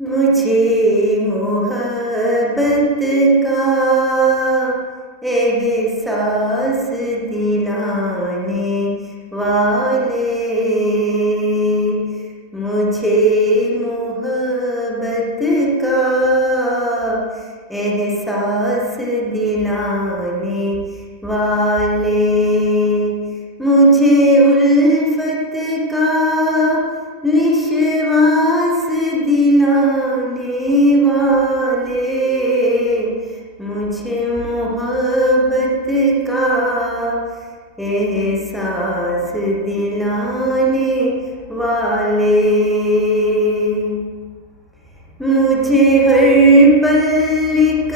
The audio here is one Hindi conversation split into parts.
मुझे मोहब्बत का एहसास दिलाने वाले, मुझे मोहब्बत का एहसास दिलाने वाले, मुझे उल्फत का विश्वास दिलाने वाले, मुझे मोहब्बत का एहसास दिलाने वाले, मुझे हर पल एक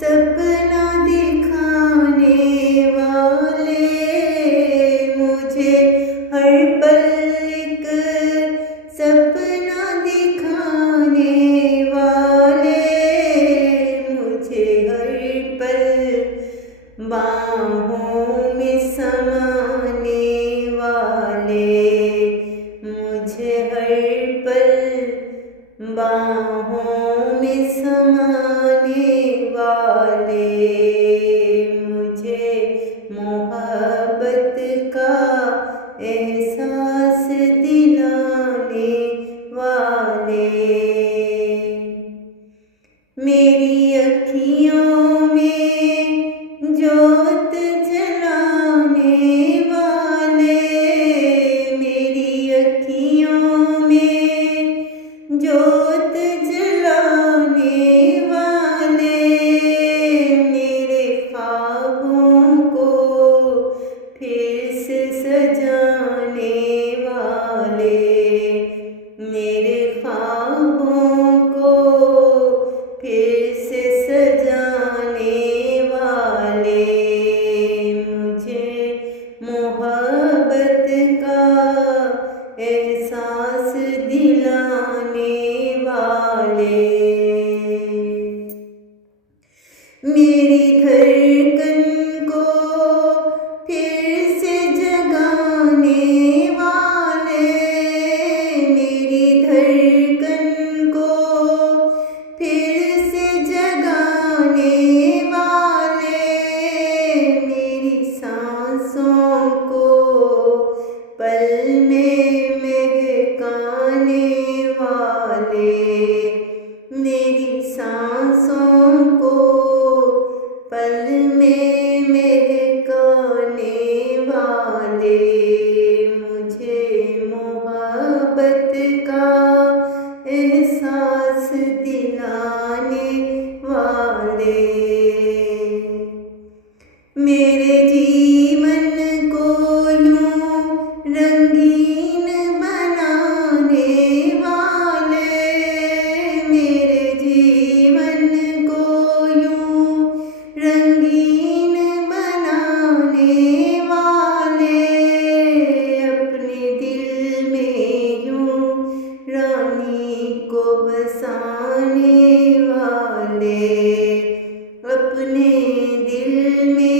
सपना दिखाने वाले, मुझे हर पल एक सपना दिखाने वाले, मुझे हर पल बाहों में समाने वाले, मुझे हर पल बाहों में समाने वाले, मुझे मोहब्बत का एहसास दिलाने वाले, मेरी अखियों में जोत जलाने वाले, मेरी अखियों में जोत जलाने वाले, मेरे ख्वाबों को फिर से सजाने वाले, मेरे ख्वाबों को फिर से सजाने वाले, मुझे मोहब्बत का एहसास दिलाने वाले, मेरी धड़कन को फिर से जगाने वाले, मेरी धड़कन को फिर से जगाने वाले, मेरी सांसों को पल में महकाने वाले, मेरी सांसों को पल में महकाने वाले, मुझे मोहब्बत का एहसास दिलाने वाले, मेरे जीवन को यूं रंगीन बनाने वाले, मेरे जीवन को यूं रंगीन बनाने वाले, अपने दिल में यूं रानी को बसाने वाले, अपने दिल में